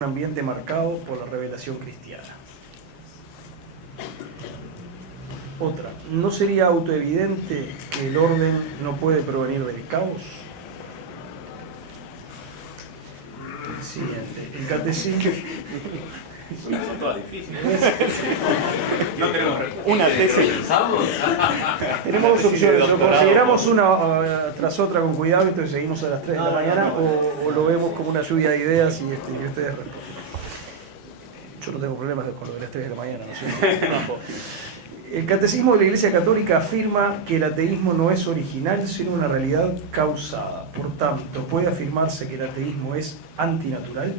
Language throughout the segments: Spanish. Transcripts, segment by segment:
Un ambiente marcado por la revelación cristiana. Otra, ¿no sería autoevidente que el orden no puede provenir del caos? Siguiente, el catecismo. Son todas difíciles. No tenemos Una tesis. Tenemos dos opciones, lo consideramos una tras otra con cuidado, entonces seguimos a las 3 de la mañana, o lo vemos como una lluvia de ideas y ustedes responden. Yo no tengo problemas con lo de las 3 de la mañana, no sé. El Catecismo de la Iglesia Católica afirma que el ateísmo no es original, sino una realidad causada. Por tanto, ¿puede afirmarse que el ateísmo es antinatural?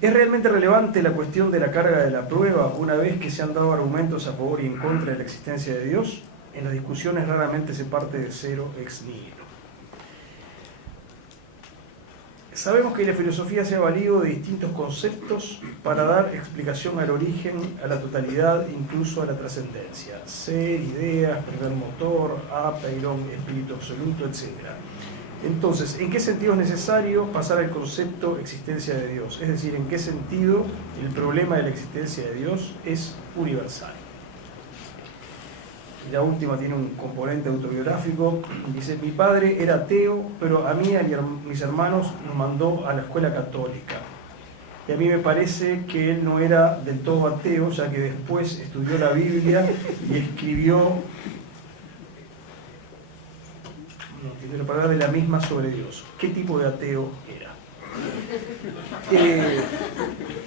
¿Es realmente relevante la cuestión de la carga de la prueba una vez que se han dado argumentos a favor y en contra de la existencia de Dios? En las discusiones raramente se parte de cero ex nihilo. Sabemos que la filosofía se ha valido de distintos conceptos para dar explicación al origen, a la totalidad, incluso a la trascendencia. Ser, ideas, primer motor, apeiron, espíritu absoluto, etc. Entonces, ¿en qué sentido es necesario pasar al concepto existencia de Dios? Es decir, ¿en qué sentido el problema de la existencia de Dios es universal? La última tiene un componente autobiográfico. Dice, mi padre era ateo, pero a mí y a mis hermanos nos mandó a la escuela católica. Y a mí me parece que él no era del todo ateo, ya que después estudió la Biblia y escribió la palabra de la misma sobre Dios. ¿Qué tipo de ateo era?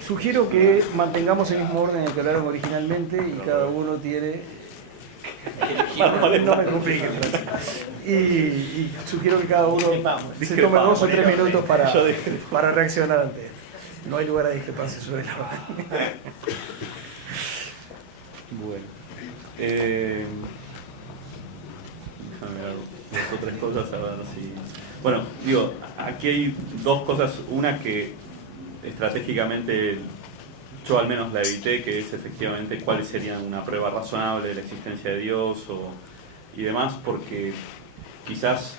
Sugiero que mantengamos el mismo orden en el que hablaron originalmente y cada uno tiene... No me compliquen. Y sugiero que cada uno se tome 2 o 3 minutos para reaccionar ante él. No hay lugar a discrepancia sobre la orden. Bueno. Déjame ver 2 o 3 cosas a ver si... Bueno, digo, aquí hay 2 cosas. Una que estratégicamente yo al menos la evité, que es efectivamente cuáles serían una prueba razonable de la existencia de Dios y demás, porque quizás,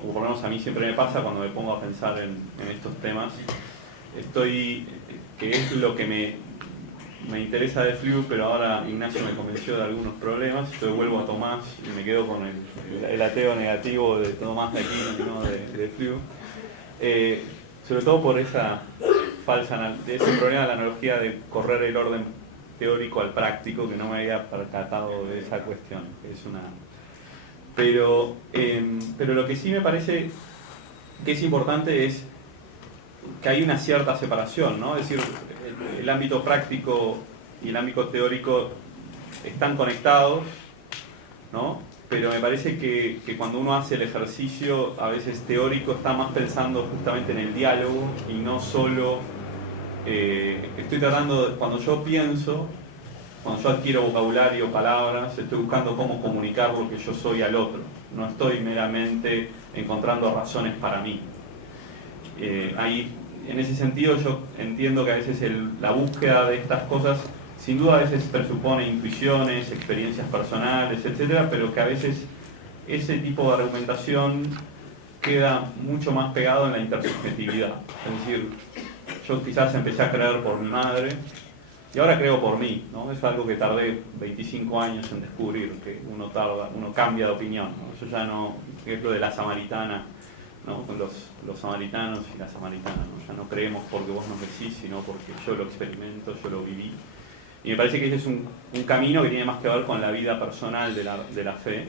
o por lo menos a mí siempre me pasa cuando me pongo a pensar en estos temas, que es lo que me interesa de Flew, pero ahora Ignacio me convenció de algunos problemas, yo vuelvo a Tomás y me quedo con el ateo negativo de Tomás de Aquino y no de Flew. Sobre todo por ese problema de la analogía de correr el orden teórico al práctico, que no me había percatado de esa cuestión. Pero lo que sí me parece que es importante es que hay una cierta separación, ¿no? Es decir, el ámbito práctico y el ámbito teórico están conectados, ¿no? Pero me parece que cuando uno hace el ejercicio, a veces teórico, está más pensando justamente en el diálogo y no solo... estoy tratando, cuando yo pienso, cuando yo adquiero vocabulario, palabras, estoy buscando cómo comunicar lo que yo soy al otro. No estoy meramente encontrando razones para mí. Ahí, en ese sentido, yo entiendo que a veces la búsqueda de estas cosas sin duda a veces presupone intuiciones, experiencias personales, etcétera, pero que a veces ese tipo de argumentación queda mucho más pegado en la intersubjetividad. Es decir, yo quizás empecé a creer por mi madre y ahora creo por mí, ¿no? Es algo que tardé 25 años en descubrir, que uno cambia de opinión, ¿no? Yo ya no, es lo de la samaritana, ¿no? Con los samaritanos y las samaritanas, ¿no? Ya no creemos porque vos nos decís, sino porque yo lo experimento, yo lo viví. Y me parece que ese es un camino que tiene más que ver con la vida personal de la fe.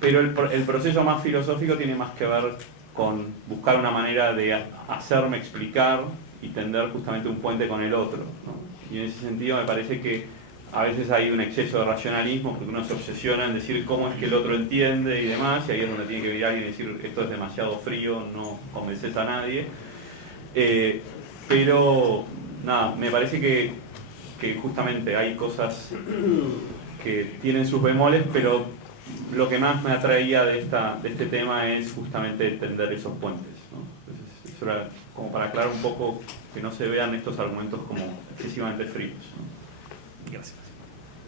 Pero el proceso más filosófico tiene más que ver con buscar una manera de hacerme explicar y tender justamente un puente con el otro, ¿no? Y en ese sentido me parece que a veces hay un exceso de racionalismo, porque uno se obsesiona en decir cómo es que el otro entiende y demás, y ahí es donde tiene que venir alguien y decir esto es demasiado frío, no convences a nadie. Pero nada, me parece que justamente hay cosas que tienen sus bemoles, pero lo que más me atraía de este tema es justamente tender esos puentes, ¿no? Entonces, eso era como para aclarar un poco que no se vean estos argumentos como excesivamente fríos, ¿no? Gracias.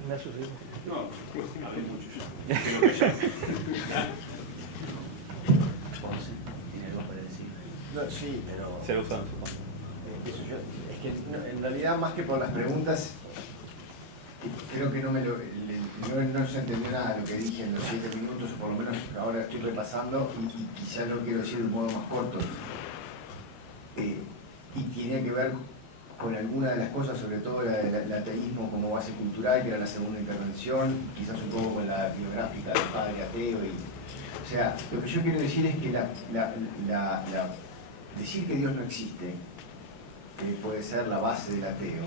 Ignacio, ¿sí? No, pues hablé mucho ya. Creo que ya. ¿Tiene algo para decir? No, sí, pero Se usan. es que en realidad más que por las preguntas, creo que no se entendió nada de lo que dije en los 7 minutos, o por lo menos ahora estoy repasando y quizás lo quiero decir de un modo más corto. Y tiene que ver con alguna de las cosas, sobre todo el ateísmo como base cultural, que era la segunda intervención, quizás un poco con la biográfica del padre ateo. O sea, lo que yo quiero decir es que decir que Dios no existe puede ser la base del ateo.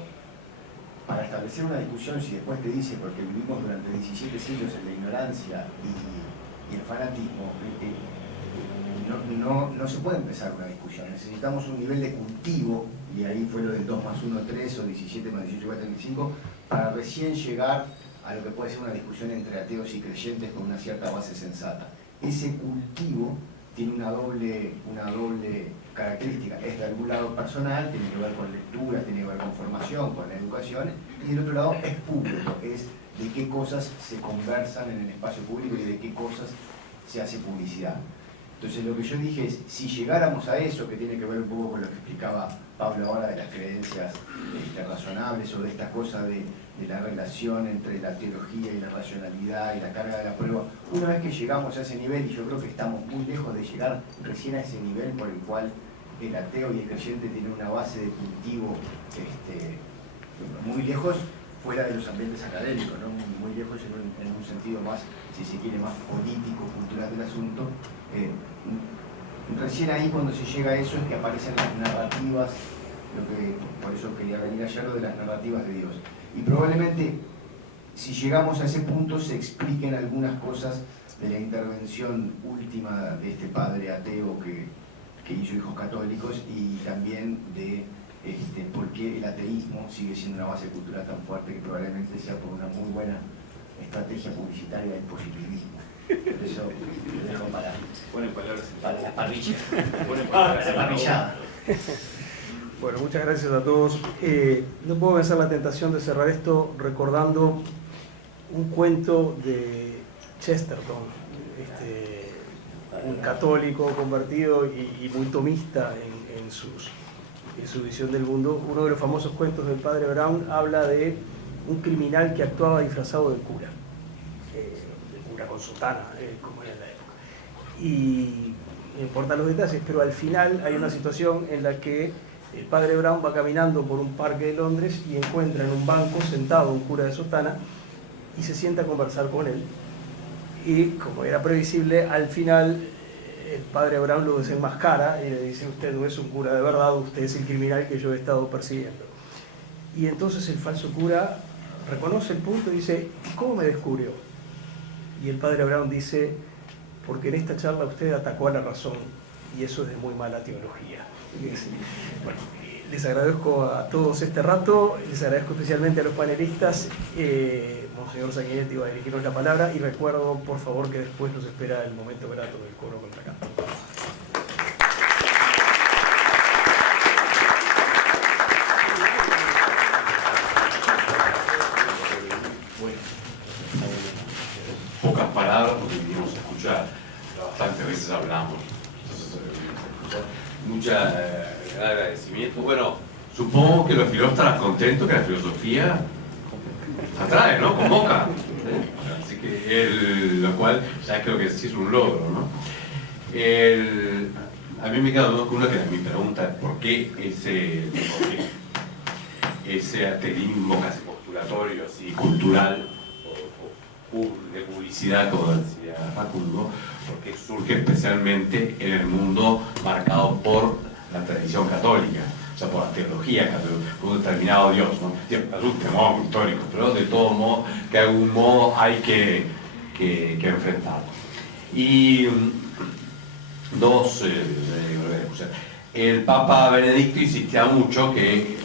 Para establecer una discusión, si después te dice, porque vivimos durante 17 siglos en la ignorancia y el fanatismo, no se puede empezar una discusión. Necesitamos un nivel de cultivo, y ahí fue lo del 2 más 1, 3 o 17 más 18 igual a 35, para recién llegar a lo que puede ser una discusión entre ateos y creyentes con una cierta base sensata. Ese cultivo tiene una doble característica. Es de algún lado personal, tiene que ver con lectura, tiene que ver con formación, con educación, y del otro lado es público, es de qué cosas se conversan en el espacio público y de qué cosas se hace publicidad. Entonces lo que yo dije es, si llegáramos a eso, que tiene que ver un poco con lo que explicaba Pablo ahora de las creencias razonables o de esta cosa de la relación entre la teología y la racionalidad y la carga de la prueba, una vez que llegamos a ese nivel, y yo creo que estamos muy lejos de llegar recién a ese nivel por el cual el ateo y el creyente tienen una base de cultivo muy lejos fuera de los ambientes académicos, ¿no? Muy lejos en un sentido más, si se quiere, más político, cultural del asunto. Recién ahí cuando se llega a eso es que aparecen las narrativas, por eso quería venir ayer, lo de las narrativas de Dios. Y probablemente si llegamos a ese punto se expliquen algunas cosas de la intervención última de este padre ateo que hizo hijos católicos, y también de por qué el ateísmo sigue siendo una base cultural tan fuerte, que probablemente sea por una muy buena estrategia publicitaria del positivismo. Por eso lo dejo para la parrilla. Para la parrillada. Bueno, muchas gracias a todos. No puedo vencer la tentación de cerrar esto recordando un cuento de Chesterton, un católico convertido y muy tomista en su visión del mundo. Uno de los famosos cuentos del padre Brown habla de un criminal que actuaba disfrazado de cura con sotana, como era en la época. Y no importan los detalles, pero al final hay una situación en la que el padre Brown va caminando por un parque de Londres y encuentra en un banco sentado un cura de sotana y se sienta a conversar con él. Y como era previsible, al final el padre Brown lo desenmascara y le dice: usted no es un cura de verdad, usted es el criminal que yo he estado persiguiendo. Y entonces el falso cura reconoce el punto y dice: ¿cómo me descubrió? Y el padre Brown dice: porque en esta charla usted atacó a la razón, y eso es de muy mala teología. Bueno, les agradezco a todos este rato, les agradezco especialmente a los panelistas. Monseñor Sanguinetti va a dirigirnos la palabra, y recuerdo, por favor, que después nos espera el momento grato del coro contra canto. Pocas palabras porque vinimos a escuchar, bastantes veces hablamos, entonces mucha agradecimiento. Bueno, supongo que los filósofos estarán contentos que la filosofía atrae, ¿no? Convoca. Así que lo cual ya creo que sí es un logro, ¿no? A mí me queda con una que mi pregunta es ¿por qué ese ateísmo casi postulatorio, así cultural, de publicidad, como decía Facundo, porque surge especialmente en el mundo marcado por la tradición católica, o sea, por la teología católica, por un determinado Dios, ¿no? Es un temor histórico, pero de todo modo, que de algún modo hay que enfrentar. Y el Papa Benedicto insistía mucho que,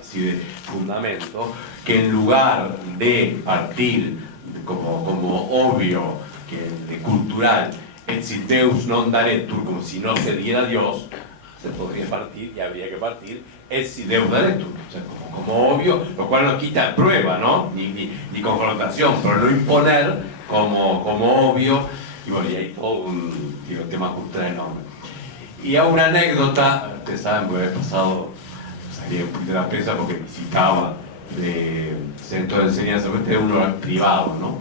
así de fundamento, que en lugar de partir como obvio, de cultural, et si Deus non daretur, como si no se diera Dios, se podría partir y habría que partir et si Deus daretur, o sea, como obvio, lo cual no quita prueba, ¿no? ni confrontación, pero no imponer como obvio, y bueno, y hay todo un tema cultural enorme. Y hago una anécdota, ustedes saben, porque he pasado, salí un poquito de la prensa porque visitaba de centro de enseñanza, este era uno privado, ¿no?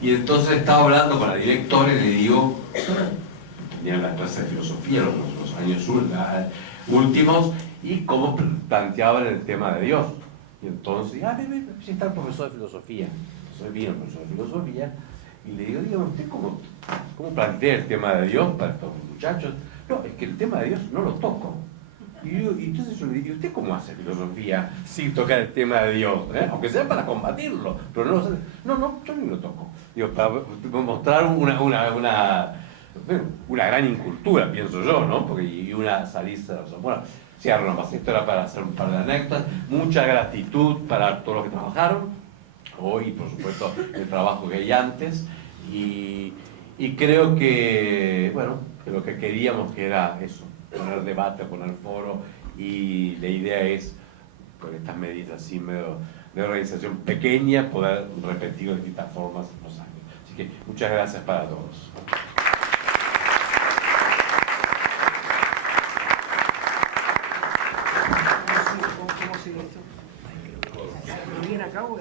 Y entonces estaba hablando con la directora y le digo, tenían la clase de filosofía, los años últimos, y cómo planteaban el tema de Dios. Y entonces, si está el profesor de filosofía, soy bien el profesor de filosofía, y le digo, dígame, ¿usted cómo plantea el tema de Dios para estos muchachos? No, es que el tema de Dios no lo toco. Y entonces yo le digo, ¿usted cómo hace filosofía sin tocar el tema de Dios? Aunque sea para combatirlo, pero no, yo ni lo toco. Digo, para mostrar una gran incultura, pienso yo, ¿no? Porque, y una salida. Bueno, cierro nomás. Esto era para hacer un par de anécdotas. Mucha gratitud para todos los que trabajaron. Hoy, por supuesto, el trabajo que hay antes. Y creo que, bueno, que lo que queríamos que era eso, poner debate, poner foro, y la idea es, con estas medidas así medio de organización pequeña, poder repetir de distintas formas en los años. Así que muchas gracias para todos. ¿Cómo sigue esto? ¿Viene acá o